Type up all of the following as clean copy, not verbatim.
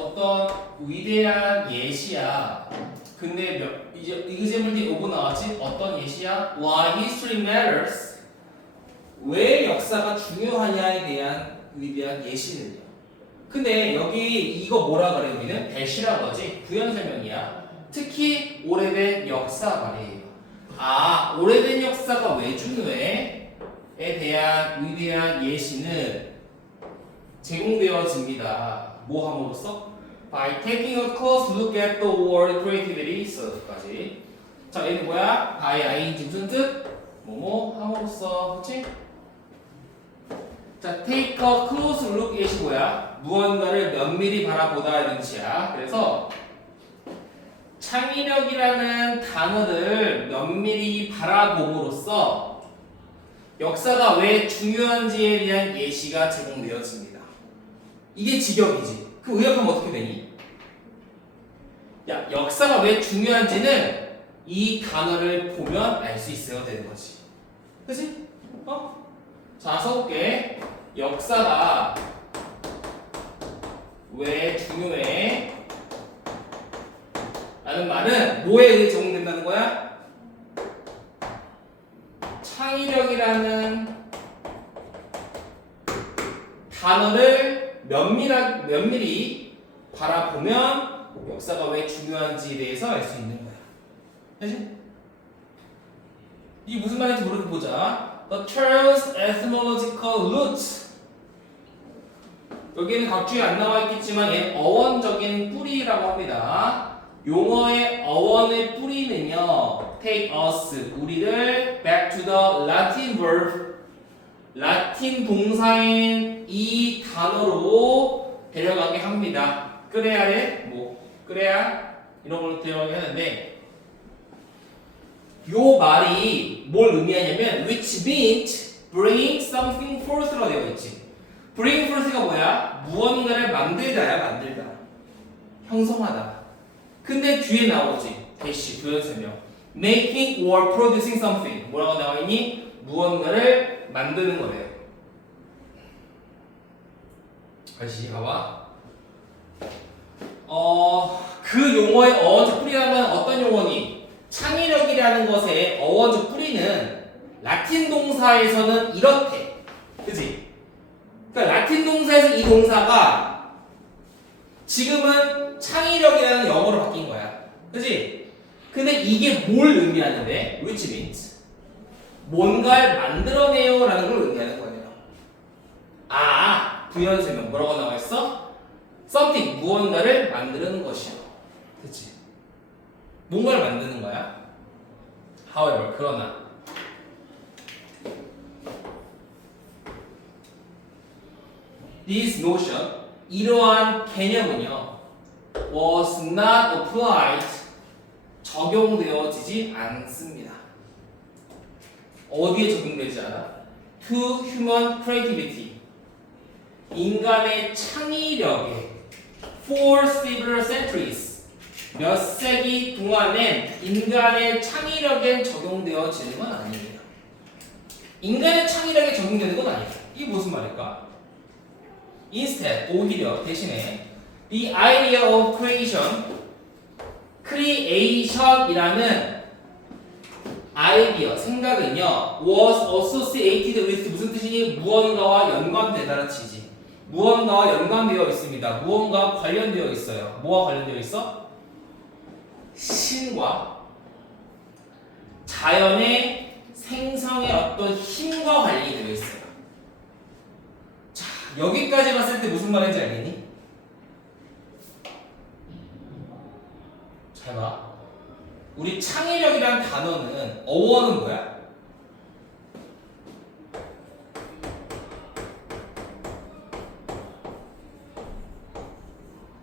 어떤 위대한 예시야. 근데 이제 example D 5분 나왔지? 어떤 예시야? Why history matters. 왜 역사가 중요하냐에 대한 위대한 예시는요. 근데 여기 이거 뭐라 그래? 여기는 대시라고 하지? 부연 설명이야. 특히 오래된 역사 말이에요. 아, 오래된 역사가 왜 중요해? 에 대한 위대한 예시는 제공되어집니다. 뭐 함으로써? By taking a close look at the word creativity. 여기까지. 자, 얘는 뭐야? by ing 무슨 뜻? 뭐뭐 함으로써. 그치? 자, take a close look at이 뭐야? 무언가를 면밀히 바라보다 이런 뜻이야. 그래서 창의력이라는 단어를 면밀히 바라봄으로써 역사가 왜 중요한지에 대한 예시가 제공되어집니다. 이게 직역이지. 그 의역하면 어떻게 되니? 야, 역사가 왜 중요한지는 이 단어를 보면 알 수 있어야 되는 거지. 그치? 자, 써볼게. 역사가 왜 중요해? 라는 말은 뭐에 의해 적용된다는 거야? 창의력이라는 단어를 면밀히 바라보면 역사가 왜 중요한지에 대해서 알 수 있는 거야. 그치? 이게 무슨 말인지 보자. The term's etymological root. 여기는 각주에 안 나와 있겠지만 얘는 어원적인 뿌리라고 합니다. 용어의 어원의 뿌리는요, take us, 우리를 back to the Latin verb, 라틴 동사인 이 단어로 데려가게 합니다. 그래야래, 그래야 이런 걸로 데려가게 하는데, 요 말이 뭘 의미하냐면 which means bring something forth라고 되어 있지. bring forth가 뭐야? 무언가를 만들다야, 만들다. 형성하다. 근데 뒤에 나오지. 대시, 부연 설명. making or producing something. 뭐라고 나와 있니? 무언가를 만드는 거래요. 다시 봐봐. 그 용어의 어원적 뿌리라면 어떤 용어니? 창의력이라는 것의 어원적 뿌리는 라틴 동사에서는 이렇대. 그치? 그러니까 라틴 동사에서 이 동사가 지금은 창의력이라는 영어로 바뀐 거야. 그치? 근데 이게 뭘 의미하는데? Which means? 뭔가를 만들어내요 라는 걸 의미하는 거예요. 아, 부연 설명 뭐라고 나와 있어? something, 무언가를 만드는 것이요. 그치? 뭔가를 만드는 거야. However, 그러나 this notion, 이러한 개념은요, was not applied, 적용되어지지 않습니다. 어디에 적용되지 않아? To human creativity, 인간의 창의력에 for several centuries, 몇 세기 동안엔 인간의 창의력에 적용되어지는 건 아니에요. 인간의 창의력에 적용되는 건 아니에요. 이게 무슨 말일까? Instead, 오히려 대신에 the idea of creation이라는 아이디어, 생각은요 was associated with 무슨 뜻이니? 무언가와 연관되다는 뜻이지. 무언가와 연관되어 있습니다. 무언가 관련되어 있어요. 뭐와 관련되어 있어? 신과 자연의 생성의 어떤 힘과 관련이 되어 있어요. 자, 여기까지 봤을 때 무슨 말인지 알겠니? 잘 봐. 우리 창의력이란 단어는 어원은 뭐야?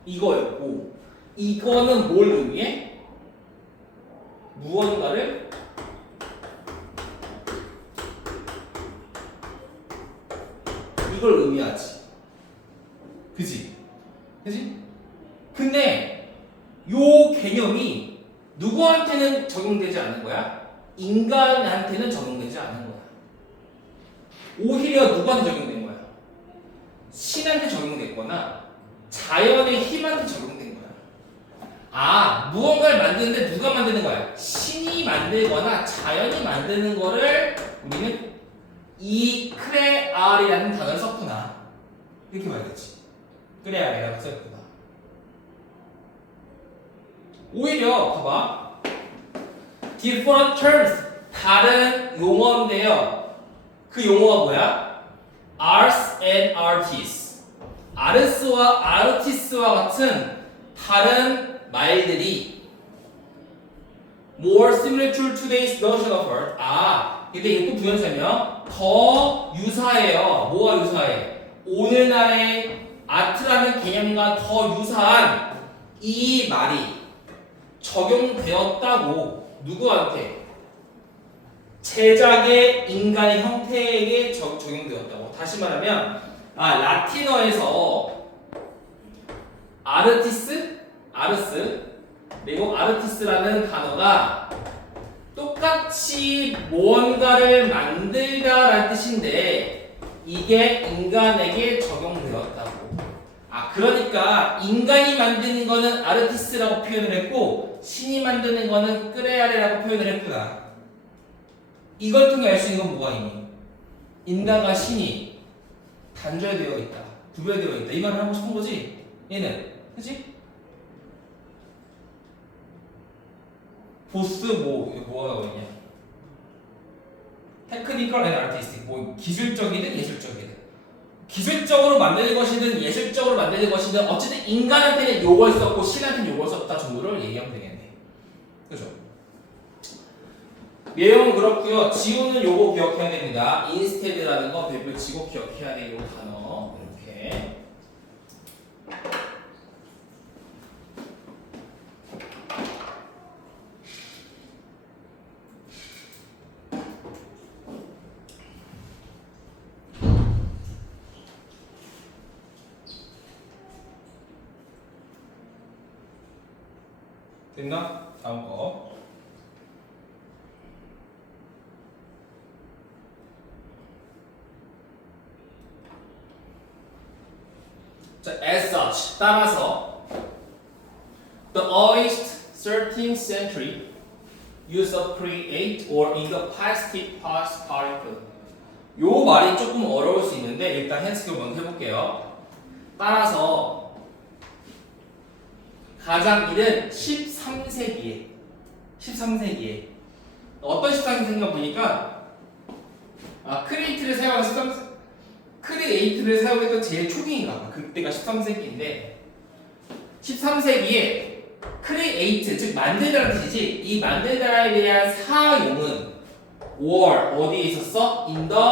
이거였고, 이거는 뭘 의미해? 무언가를 이걸 의미하지. 그지? 그지? 근데 요 개념이 누구한테는 적용되지 않는 거야? 인간한테는 적용되지 않는 거야. 오히려 누구한테 적용된 거야? 신한테 적용됐거나 자연의 힘한테 적용된 거야. 아, 무언가를 만드는데 누가 만드는 거야? 신이 만들거나 자연이 만드는 거를 우리는 이 크레알이라는 단어를 썼구나. 이렇게 봐야겠지. 크레알이라고 썼구나. 오히려 봐봐. different terms, 다른 용어인데요. 그 용어가 뭐야? arts and artists. 아르스와 아르티스와 같은 다른 말들이 more similar to today's notion of art. 아, 근데 이것도 부연사면 더 유사해요. 뭐가 유사해? 오늘날의 아트라는 개념과 더 유사한 이 말이 적용되었다고. 누구한테? 제작의 인간의 형태에게 적용되었다고. 다시 말하면 라틴어에서 아르티스, 아르스, 그리고 아르티스라는 단어가 똑같이 무언가를 만들다라는 뜻인데 이게 인간에게 적용되었다고. 그러니까 인간이 만드는 거는 아르티스라고 표현을 했고 신이 만드는 거는 크레아레라고 표현을 했구나. 이걸 통해 알 수 있는 건 뭐가 있니? 인간과 신이 단절되어 있다, 구별되어 있다, 이 말을 하고 싶은 거지. 얘는, 그치? 보스 뭐가 나오냐? 테크니컬 앤 아티스틱, 기술적이든 예술적이든, 기술적으로 만드는 것이든 예술적으로 만드는 것이든 어쨌든 인간한테는 요걸 썼고 신한테는 요걸 썼다 정도를 얘기하면 되겠네. 그죠? 내용은 그렇고요. 지우는 요거 기억해야 됩니다. instead라는 거 배분 지고 기억해야 돼. 요 단어 이렇게. 됐나? 다음 거. 자, as such, 따라서 the earliest 13th century use of create or in the past particle. 요 말이 조금 어려울 수 있는데 일단 해석을 먼저 해볼게요. 따라서 가장 이른 13세기에 어떤 13세기인가 보니까 크리에이트를 사용했던 제일 초기인가 봐. 그때가 13세기인데 13세기에 크리에이트, 즉 만들다라는 뜻이지. 이 만들다에 대한 사용은 were 어디에 있었어? in the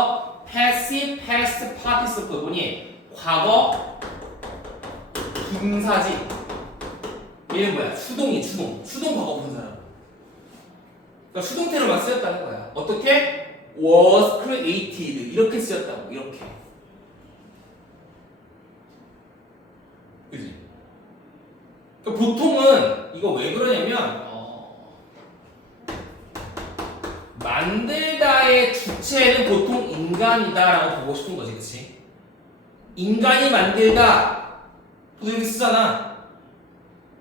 passive past participle. 보니 과거 분사지. 얘는 뭐야? 수동 과거 분사라고. 그러니까 수동태로만 쓰였다는 거야. 어떻게? was created 이렇게 쓰였다고. 이렇게. 그지? 그러니까 보통은 이거 왜 그러냐면 만들다의 주체는 보통 인간이다라고 보고 싶은 거지, 그치? 인간이 만들다 보통 이렇게 쓰잖아.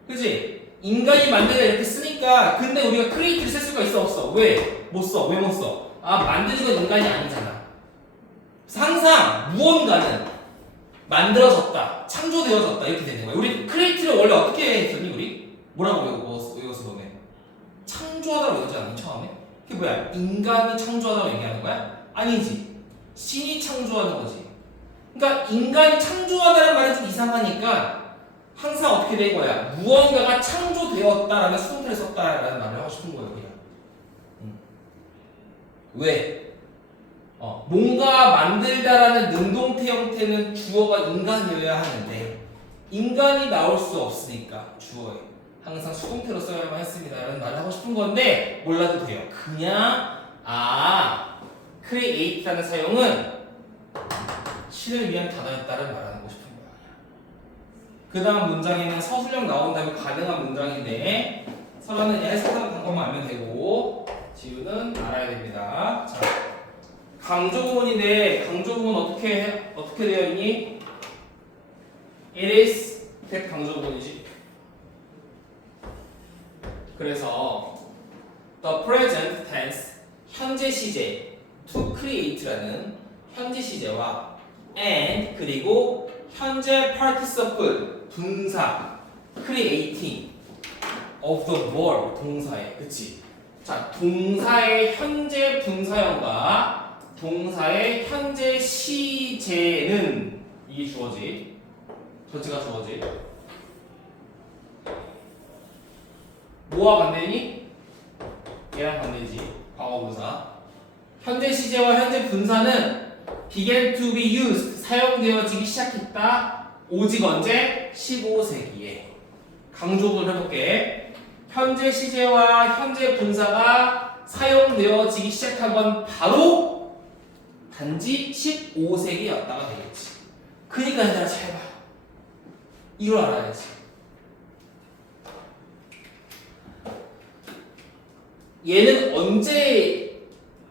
그치? 인간이 만들다 이렇게 쓰니까 근데 우리가 크리에이트를 쓸 수가 있어 없어? 왜? 못 써. 왜 못 써? 만드는 건 인간이 아니잖아. 항상 무언가는 만들어졌다, 창조되어졌다 이렇게 되는 거야. 우리 크리에이트를 원래 어떻게 했었니? 우리? 뭐라고 외웠어 너네? 창조하다고 외웠지 않니 처음에? 그게 뭐야? 인간이 창조하다고 얘기하는 거야? 아니지. 신이 창조하는 거지. 그러니까 인간이 창조하다는 말이 좀 이상하니까 항상 어떻게 된 거야? 무언가가 창조되었다라는 수동태를 썼다라는 말을 하고 싶은 거예요, 그냥. 왜? 뭔가 만들다라는 능동태 형태는 주어가 인간이어야 하는데 인간이 나올 수 없으니까 주어에 항상 수동태로 써야만 했습니다라는 말을 하고 싶은 건데 몰라도 돼요. 그냥 create라는 사용은 신을 위한 단어였다를 말하고 싶은 거야. 그 다음 문장에는 서술형 나온다면 가능한 문장인데 서론은 해석하는 방법만 알면 되고 지우는 알아야 됩니다. 자, 강조구문인데 강조구문 어떻게 되어 있니? It is that 강조문이지. 그래서 the present tense 현재 시제 to create라는 현재 시제와 and 그리고 현재 participle 분사 creating of the verb 동사에 그치? 자 동사의 현재 분사형과 동사의 현재 시제는 이게 주어지 전체가 주어지 뭐와 반대니? 얘랑 반대지 과거분사 현재 시제와 현재 분사는 began to be used 사용되어지기 시작했다 오직 언제? 15세기에 강조를 해볼게 현재 시제와 현재 분사가 사용되어지기 시작한 건 바로 단지 15세기였다가 되겠지 그니까 얘들아 잘 봐 이걸 알아야지 얘는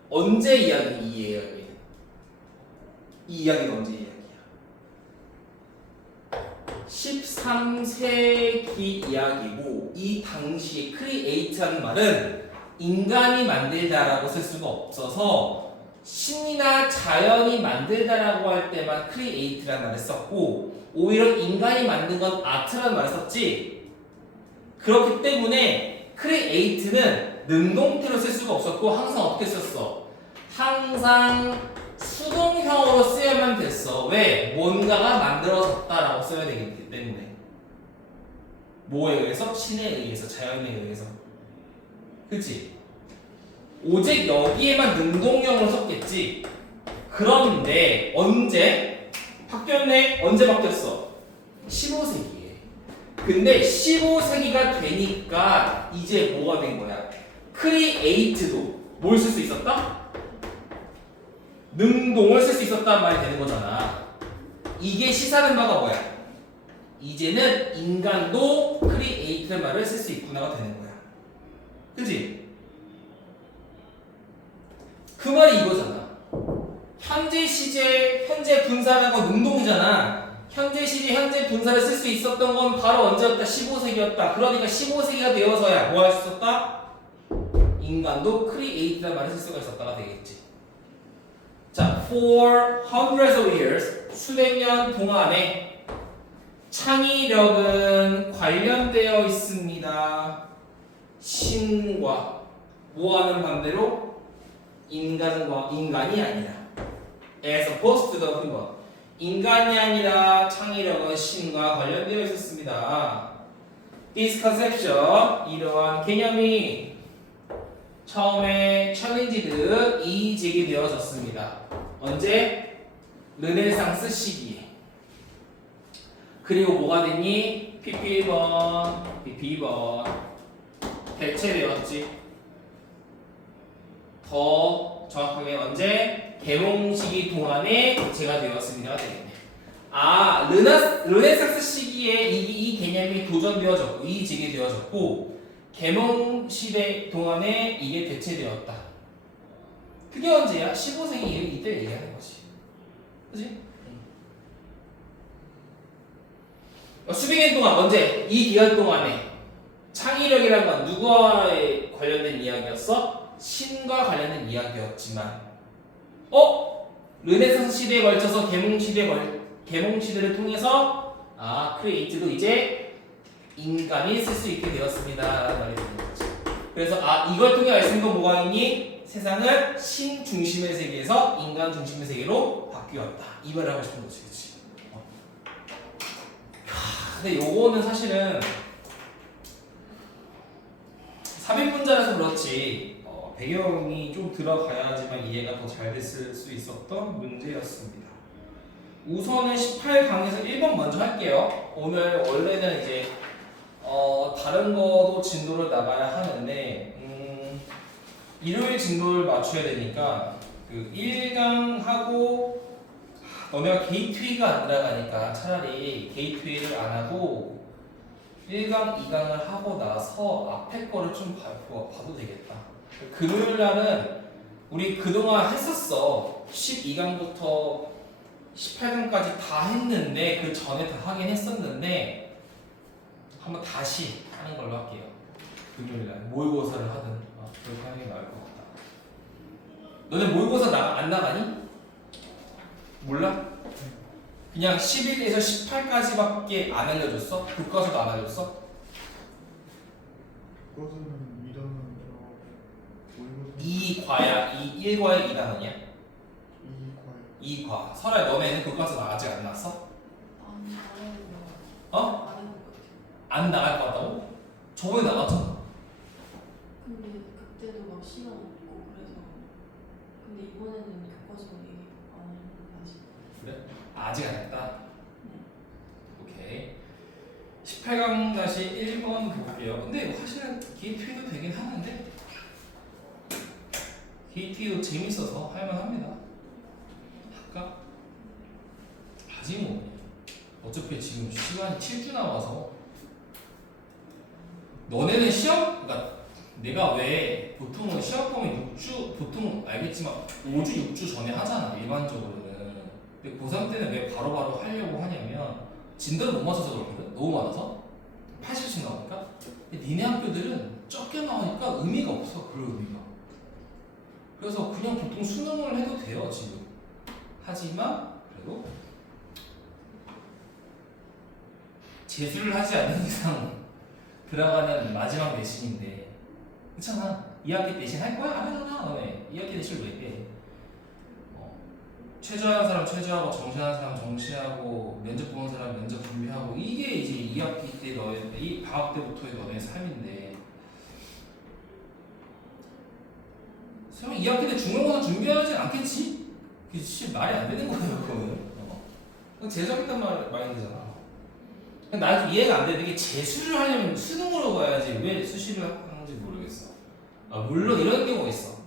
언제 이야기예요? 이 이야기는 언제 이야기야? 13세기 이야기고 이 당시 create라는 말은 인간이 만들다라고 쓸 수가 없어서 신이나 자연이 만들다라고 할 때만 create라는 말을 썼고 오히려 인간이 만든 건 art라는 말을 썼지. 그렇기 때문에 create는 능동태로 쓸 수가 없었고 항상 어떻게 썼어? 항상 수동형으로 쓰여야만 됐어. 왜? 뭔가가 만들어졌다라고 써야 되기 때문에. 뭐에 의해서? 신에 의해서, 자연에 의해서. 그치? 오직 여기에만 능동형으로 썼겠지. 그런데 언제? 바뀌었네? 언제 바뀌었어? 15세기에. 근데 15세기가 되니까 이제 뭐가 된 거야? create도 뭘 쓸 수 있었다? 능동을 쓸 수 있었단 말이 되는 거잖아. 이게 시사하는 바가 뭐야? 이제는 인간도 create라는 말을 쓸 수 있구나가 되는 거야. 그치? 그 말이 이거잖아. 현재 시제, 현재 분사라는 건 능동이잖아. 현재 시제, 현재 분사를 쓸 수 있었던 건 바로 언제였다? 15세기였다. 그러니까 15세기가 되어서야 뭐 할 수 있었다? 인간도 create라는 말을 쓸 수가 있었다가 되겠지. 자, for hundreds of years, 수백 년 동안에 창의력은 관련되어 있습니다. 신과 뭐하는 반대로 인간과 인간이 아니라 as opposed to the human 인간이 아니라 창의력은 신과 관련되어 있었습니다. This conception 이러한 개념이 처음에 챌린지드 이직이 되어졌습니다. 언제? 르네상스 시기에. 그리고 뭐가 됐니? PP1 대체되었지. 더 정확하게 언제? 개몽 시기 동안에 대체가 되었습니다. 되겠네. 아, 르네상스 시기에 이 개념이 도전되어졌고 이직이 되어졌고 개몽 시대 동안에 이게 대체되었다. 그게 언제야? 15세기 이때 얘기하는 거지. 그치? 수백 년 동안 언제? 이 기간 동안에 창의력이란 건 누구와의 관련된 이야기였어? 신과 관련된 이야기였지만 르네상스 시대에 걸쳐서 개몽 시대를 통해서 크리에이티도 이제 인간이 쓸 수 있게 되었습니다. 말이 되는 거지. 그래서 이걸 통해 알 수 있는 건 뭐가 있니? 세상은 신 중심의 세계에서 인간 중심의 세계로 바뀌었다. 이 말을 하고 싶은 거지, 그렇지? 근데 요거는 사실은 삽입문자라서 그렇지 배경이 좀 들어가야지만 이해가 더 잘 됐을 수 있었던 문제였습니다. 우선은 18강에서 1번 먼저 할게요. 오늘 원래는 이제 다른 거도 진도를 나가야 하는데 일요일 진도를 맞춰야 되니까 그 1강하고 너네가 게이트웨이가 안 들어가니까 차라리 게이트웨이를 안 하고 1강, 2강을 하고 나서 앞에 거를 좀 봐도 되겠다. 금요일 날은 우리 그동안 했었어. 12강부터 18강까지 다 했는데 그 전에 다 하긴 했었는데 한번 다시 하는 걸로 할게요. 금요일날 모의고사를 하든 그렇게 하는 게 나을 것 같다. 너네 모의고사 안 나가니? 몰라? 그냥 11에서 18까지밖에 안 알려줬어? 교과서도 안 알려줬어? 그것은 이단은 모의고사 2과야. 1과에 2단원이야? 2과에 2과. 설아 너네는 교과서 아직 안 나왔어? 아니, 안 해요. 어? 안 해볼 것 같아요. 안 나갈 것 같다고? 저번에 나갔잖아. 근데 그때도 막 시간 없고 그래서 근데 이번에는 교과서 얘기 안 해요. 아직. 그래? 아직 안 했다? 네. 오케이. 18강-1번 볼게요. 근데 사실은 게이트웨이도 되긴 하는데 게이트웨이도 재밌어서 할만합니다. 할까? 아직 뭐 어차피 지금 시간이 7주 남아서 너네는 시험, 그러니까 내가 왜 보통은 시험 보면 6주, 보통 알겠지만 5주, 6주 전에 하잖아 일반적으로는. 근데 고3 때는 왜 바로바로 하려고 하냐면 진도를 못 맞춰서 그렇거든. 너무 많아서 80씩 나오니까. 근데 니네 학교들은 적게 나오니까 의미가 없어. 그럴 의미가. 그래서 그냥 보통 수능을 해도 돼요 지금. 하지만 그래도 재수를 하지 않는 이상 들어가는 마지막 내신인데 그렇잖아. 2학기 대신 할 거야? 안 하잖아. 너네 2학기 대신 왜 해? 최저하는 사람 최저하고 정시하는 사람 정시하고 면접 보는 사람 면접 준비하고 이게 이제 2학기 때 너의 이 방학 때부터의 너네 삶인데 설마 2학기 때 중간고사 준비하지 않겠지? 그게 진짜 말이 안 되는 거예요 그거는. 그건 재수하겠단 마인드잖아. 나 좀 이해가 안 되는 게 재수를 하려면 수능으로 가야지 왜 수시를 하는지 모르겠어. 물론 이런 경우가 있어.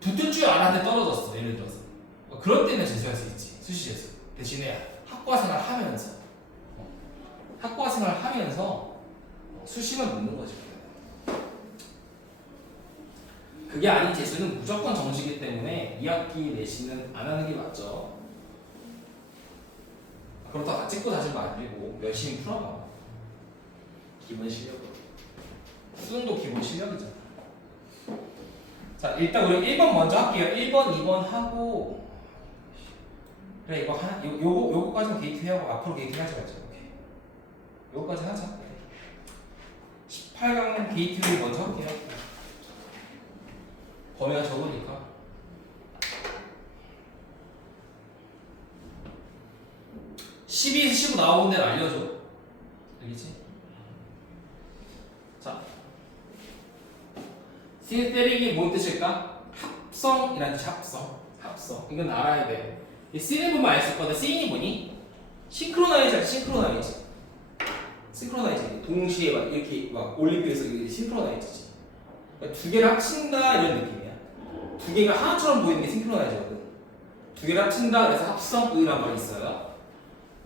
붙을 줄 알았는데 떨어졌어. 예를 들어서 그럴 때는 재수할 수 있지. 수시 재수 대신에 학과 생활 하면서 학과 생활 하면서 수시만 놓는 거지. 그게 아닌 재수는 무조건 정시이기 때문에 2학기 내신은 안 하는 게 맞죠. 그렇다고 찍고 다시 말리고 열심히 풀어봐. 기본 실력으로. 수능도 기본 실력이잖아. 자 일단 우리 1번 먼저 할게요. 1번, 2번 하고 그래 이거 하나 요거까지는 게이트 하고 앞으로 게이트 하지 말자. 오케이. 요거까지 하자. 18강 게이트를 먼저 할게요. 범위가 적으니까. 12에서 15 나오는 데는 알려줘. 알겠지? 자, 씬 때리기 뭔 뜻일까? 합성이라는 뜻이 합성. 합성. 이건 알아야 돼. 씬을 보면 알 수 있거든. 씬이 뭐니? 싱크로나이즈, 싱크로나이즈. 싱크로나이즈. 동시에 막 이렇게 막 올림픽에서 이게 싱크로나이즈지. 그러니까 두 개를 합친다 이런 느낌이야. 두 개가 하나처럼 보이는 게 싱크로나이즈거든. 두 개를 합친다 그래서 합성의란 말이 있어요.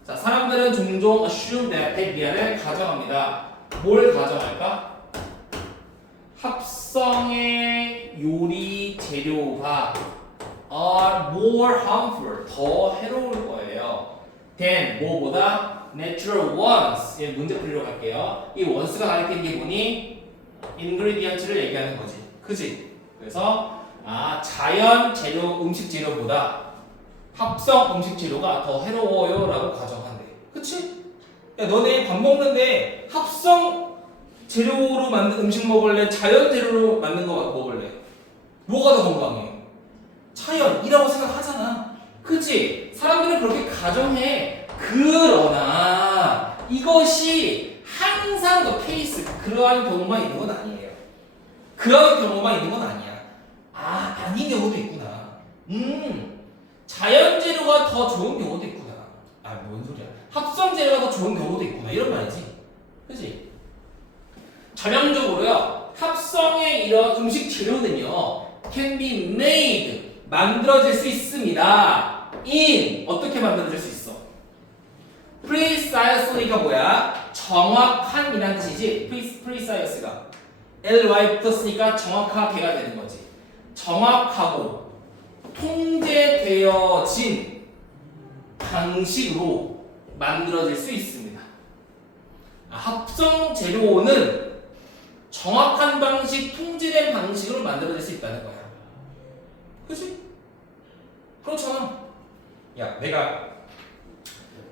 자, 사람들은 종종 assume that 대비아를 가정합니다. 뭘 가정할까? 합성의 요리 재료가 are more harmful, 더 해로울 거예요. than 뭐보다 natural ones. 예, 문제 풀이로 갈게요. 이 once가 가리키는 게 뭐니? ingredients를 얘기하는 거지. 그지? 그래서 자연 재료, 음식 재료보다 합성 음식 재료가 더 해로워요 라고 가정한대. 그치? 야 너네 밥 먹는데 합성 재료로 만든 음식 먹을래? 자연 재료로 만든 거 먹을래? 뭐가 더 건강해? 자연이라고 생각하잖아. 그치? 사람들은 그렇게 가정해. 그러나 이것이 항상 더 케이스, 그러한 경우만 있는 건 아니에요. 그런 경우만 있는 건 아니야. 아닌 경우도 있구나. 자연 재료가 더 좋은 경우도 있구나. 뭔 소리야? 합성 재료가 더 좋은 경우도 있구나. 이런 말이지. 그치? 전형적으로요. 합성의 이런 음식 재료는요. can be made. 만들어질 수 있습니다. in. 어떻게 만들어질 수 있어? precisely가 뭐야? 정확한 이란 뜻이지. precise가. ly 붙었으니까 정확하게가 되는 거지. 정확하고 통제되어진 방식으로 만들어질 수 있습니다. 합성 재료는 정확한 방식, 통제된 방식으로 만들어질 수 있다는 거야. 그치? 그렇잖아. 야, 내가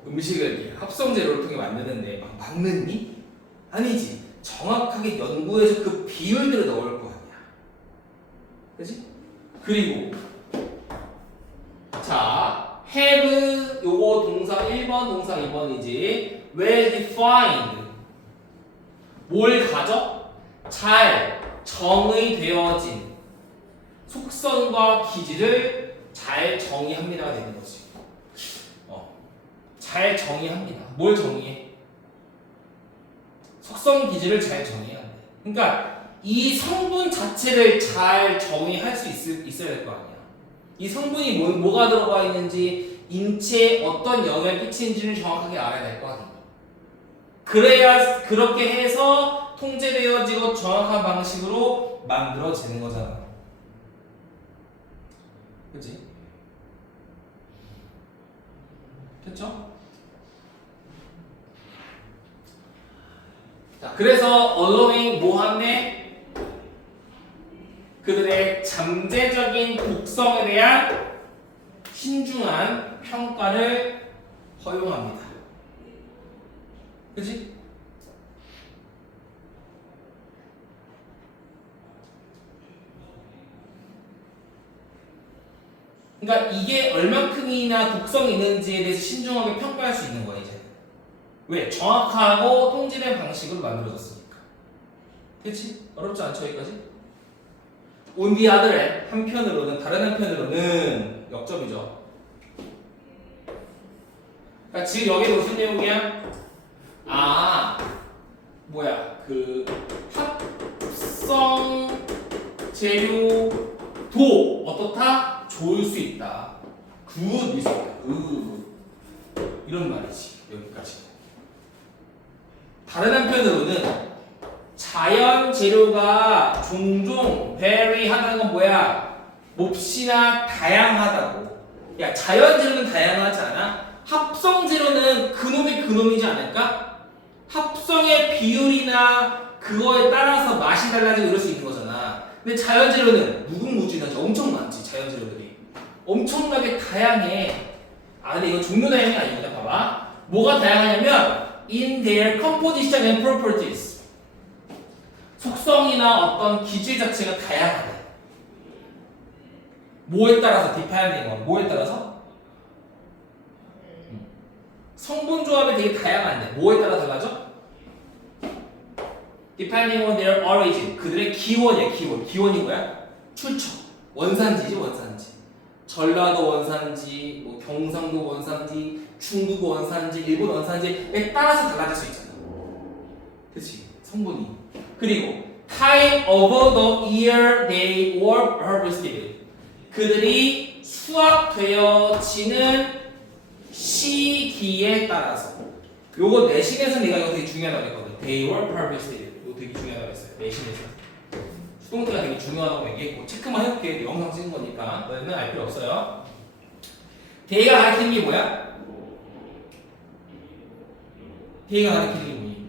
음식을 합성 재료를 통해 만드는데 막 막느니? 아니지. 정확하게 연구해서 그 비율들을 넣을 거 아니야. 그치? 그리고 자, have 요거 동사 1번, 동사 2번이지. well defined. 뭘 가져? 잘 정의되어진 속성과 기질을 잘 정의합니다가 되는 거지. 잘 정의합니다. 뭘 정의해? 속성 기질을 잘 정의해야 돼. 그러니까 이 성분 자체를 잘 정의할 수 있어야 될 거 아니야. 이 성분이 뭐가 들어가 있는지, 인체에 어떤 영향을 끼치는지를 정확하게 알아야 될 거 아니야. 그래야 그렇게 해서 통제되어지고 정확한 방식으로 만들어지는 거잖아. 그치? 됐죠? 자, 그래서 allowing 뭐 하네? 그들의 잠재적인 독성에 대한 신중한 평가를 허용합니다. 그치? 그러니까 이게 얼마큼이나 독성이 있는지에 대해서 신중하게 평가할 수 있는 거야, 이제. 왜? 정확하고 통제된 방식으로 만들어졌으니까. 그치? 어렵지 않죠, 여기까지? On the other hand, 한편으로는, 다른 한편으로는 역점이죠. 그러니까 지금 여기 무슨 내용이야? 합성 재료도 어떻다? 좋을 수 있다. 굿일 수 있다. 이런 말이지. 여기까지. 다른 한편으로는 자연 재료가 종종 vary하다는 건 뭐야? 몹시나 다양하다고. 야, 자연 재료는 다양하지 않아? 합성 재료는 그놈이지 않을까? 합성의 비율이나 그거에 따라서 맛이 달라지고 이럴 수 있는 거잖아. 근데 자연 재료는 무궁무진하지. 엄청 많지, 자연 재료들이. 엄청나게 다양해. 근데 이거 종류 다양이 아닙니다. 봐봐. 뭐가 다양하냐면 in their composition and properties. 속성이나 어떤 기질 자체가 다양하대. 뭐에 따라서 depending on 뭐에 따라서? 성분 조합이 되게 다양한데 뭐에 따라 달라져? depending on their origin. 그들의 기원이야, 기원. 기원이 뭐야? 출처. 원산지지, 원산지. 전라도 원산지, 뭐 경상도 원산지, 중국 원산지, 일본 원산지에 따라서 달라질 수 있잖아. 그치? 성분이. 그리고 time over the year they were harvested. 그들이 수확되어지는 시기에 따라서. 요거 내신에서 내가 이거 되게 중요하다고 했거든. They were harvested. 이거 되게 중요하다고 했어요. 내신에서. 수동태가 되게 중요하다고 얘기했고 체크만 해볼게. 영상 찍은 거니까 너희는 알 필요 없어요. They가 가리키는 게 뭐야? They가 가리키는 게 뭐니?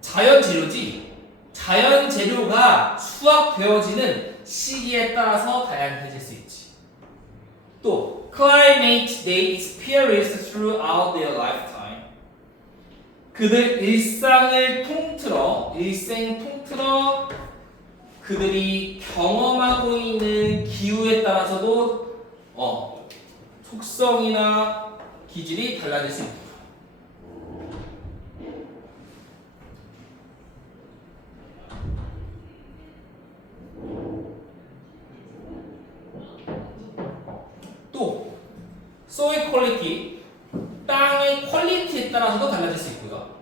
자연 재료지. 자연 재료가 수확되어지는 시기에 따라서 다양해질 수 있지. 또 climate they experience throughout their lifetime. 그들 일생 통틀어 그들이 경험하고 있는 기후에 따라서도 속성이나 기질이 달라질 수 있다. 또 soil quality, 땅의 퀄리티에 따라서도 달라질 수 있고요.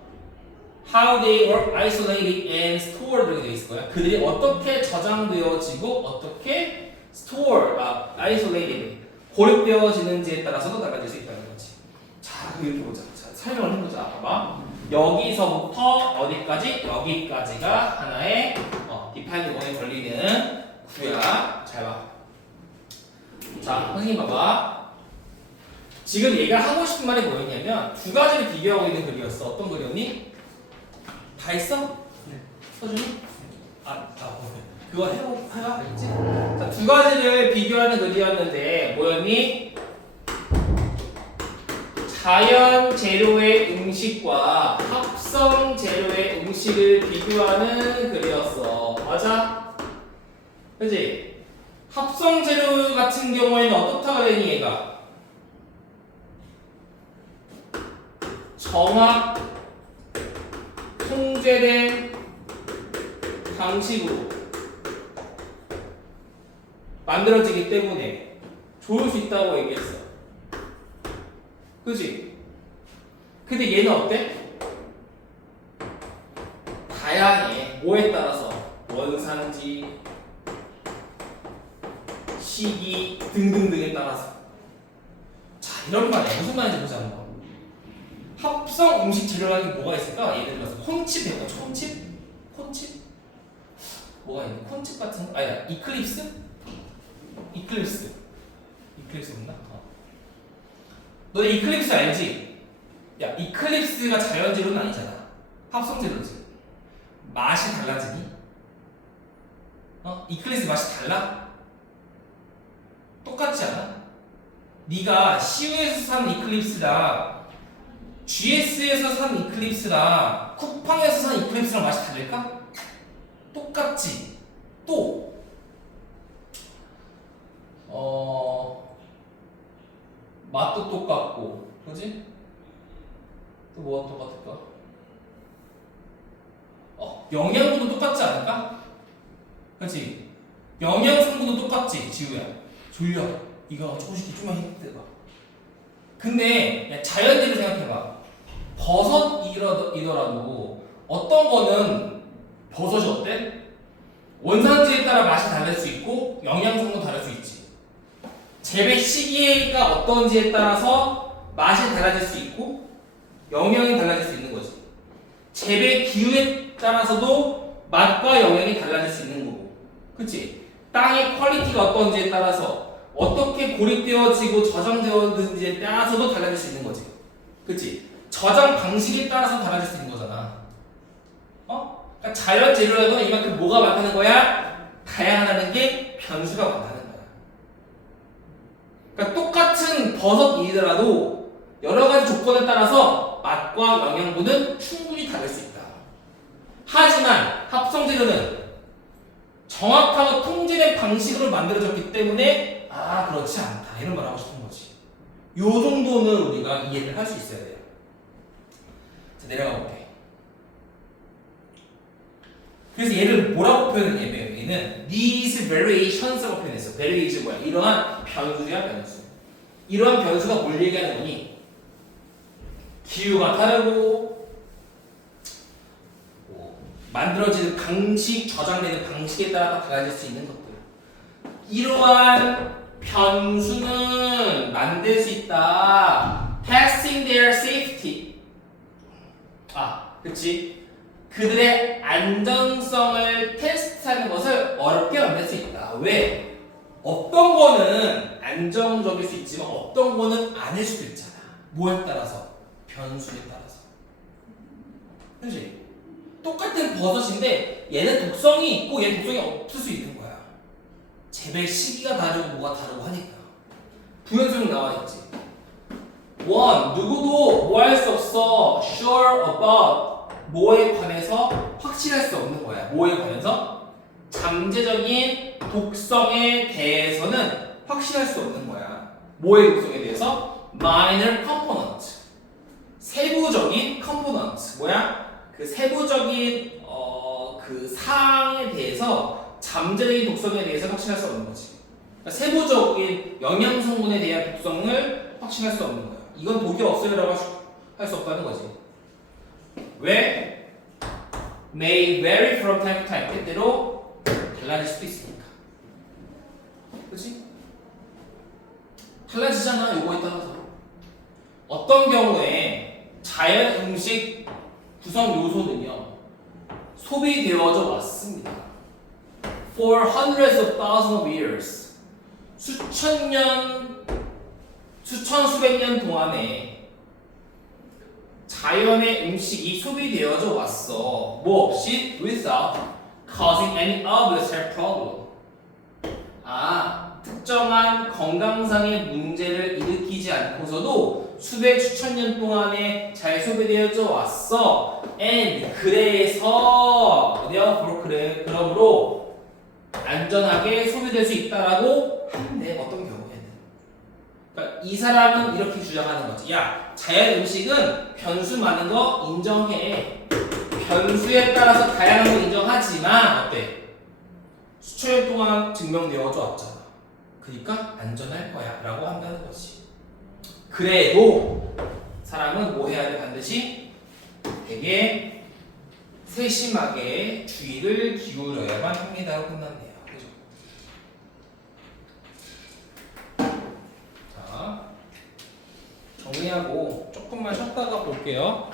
How they were isolated and stored 이렇게 되어 있을 거야. 그들이 어떻게 저장되어지고 어떻게 isolated 고립되어지는지에 따라서도 달라질 수 있다는 거지. 자, 이렇게 보자. 자, 설명을 해보자. 봐봐. 여기서부터 어디까지? 여기까지가 하나의 depending on에 걸리는 구야. 잘 봐. 자, 선생님 봐봐. 지금 얘가 하고 싶은 말이 뭐였냐면 두 가지를 비교하고 있는 글이었어. 어떤 글이었니? 다 했어? 네. 서준이? 그거 해야 알겠지? 자, 두 가지를 비교하는 글이었는데 뭐였니? 자연 재료의 음식과 합성 재료의 음식을 비교하는 글이었어. 맞아? 그치? 합성 재료 같은 경우에는 어떻다고 되니 얘가? 정확 통제된 방식으로 만들어지기 때문에 좋을 수 있다고 얘기했어. 그치? 근데 얘는 어때? 다양해. 뭐에 따라서? 원산지, 시기 등등등에 따라서. 자, 이런 말이야. 무슨 말인지 보자 한번. 합성 음식 재료라는 게 뭐가 있을까? 예를 들어서 콘칩 해보자. 콘칩? 콘칩? 뭐가 있니? 콘칩 같은 거? 아니다. 이클립스? 이클립스 없나? 너네 이클립스 알지? 야, 이클립스가 자연재료는 아니잖아. 합성재료지. 맛이 달라지니? 이클립스 맛이 달라? 똑같지 않아? 네가 CU에서 산 이클립스랑 GS에서 산 이클립스랑 쿠팡에서 산 이클립스랑 맛이 다를까? 똑같지. 또 맛도 똑같고, 그지? 또 뭐가 똑같을까? 영양분도 똑같지 않을까? 그지? 영양 성분도 똑같지, 지우야. 졸려. 이거 조금씩 좀만 힘들어. 근데 야, 자연재료 생각해봐. 버섯이더라도 어떤 거는 버섯이 어때? 원산지에 따라 맛이 다를 수 있고 영양 성분도 다를 수 있지. 재배 시기가 어떤지에 따라서 맛이 달라질 수 있고 영양이 달라질 수 있는 거지. 재배 기후에 따라서도 맛과 영양이 달라질 수 있는 거고. 그치? 땅의 퀄리티가 어떤지에 따라서 어떻게 고립되어지고 저장되어지는지에 따라서도 달라질 수 있는 거지. 그치? 저장 방식에 따라서 달라질 수 있는 거잖아. 그러니까 자연 재료라는 건 이만큼 뭐가 많다는 거야? 다양하다는 게 변수가 많다는 거야. 그러니까 똑같은 버섯이더라도 여러 가지 조건에 따라서 맛과 영양분은 충분히 다를 수 있다. 하지만 합성 재료는 정확하고 통제된 방식으로 만들어졌기 때문에 그렇지 않다 이런 말 하고 싶은 거지. 요 정도는 우리가 이해를 할 수 있어야 돼요. 자, 내려가 볼게. 그래서 얘를 뭐라고 표현했냐면 얘는 these variations라고 표현했어. variation 뭐야? 이러한 변수야 변수. 이러한 변수가 뭘 얘기하는 거니? 기후가 다르고 만들어지는 방식, 저장되는 방식에 따라 달라질 수 있는 것들. 이러한 변수는 만들 수 있다. Testing their safety. 그치? 그들의 안전성을 테스트하는 것을 어렵게 만들 수 있다. 왜? 어떤 거는 안정적일 수 있지만 어떤 거는 아닐 수도 있잖아. 뭐에 따라서? 변수에 따라서. 그치? 똑같은 버섯인데 얘는 독성이 있고 얘는 독성이 없을 수 있는 거야. 재배 시기가 다르고 뭐가 다르고 하니까. 부연설명 나와 있지. 원, 누구도 뭐 할 수 없어. Sure about 뭐에 관해서 확실할 수 없는 거야. 뭐에 관해서? 잠재적인 독성에 대해서는 확실할 수 없는 거야. 뭐의 독성에 대해서? Minor component. 세부적인 component. 뭐야? 그 세부적인 그 사항에 대해서 잠재적인 독성에 대해서 확실할 수 없는 거지. 그러니까 세부적인 영양 성분에 대한 독성을 확신할 수 없는 거야. 이건 독이 없어요라고 할 수 없다는 거지. 왜? May vary from time to time. 때때로 달라질 수도 있으니까. 그렇지? 달라지잖아. 요거에 따라서. 어떤 경우에 자연 음식 구성 요소는요 소비되어져 왔습니다. For hundreds of thousands of years. 수천 수천 수백 년 동안에 자연의 음식이 소비되어져 왔어. 뭐 없이? Without causing any obvious health problem. 특정한 건강상의 문제를 일으키지 않고서도 수백 수천 년 동안에 잘 소비되어져 왔어. And 그래서 그러므로 안전하게 소비될 수 있다라고 하는데 어떤 경우에는 그러니까 이 사람은 이렇게 주장하는 거지. 야, 자연 음식은 변수 많은 거 인정해. 변수에 따라서 다양한 거 인정하지만 어때? 수천 년 동안 증명되어져 왔잖아. 그러니까 안전할 거야 라고 한다는 거지. 그래도 사람은 뭐 해야 돼? 반드시 되게 세심하게 주의를 기울여야만 합니다라고 끝났네요. 그죠? 자, 정리하고 조금만 쉬었다가 볼게요.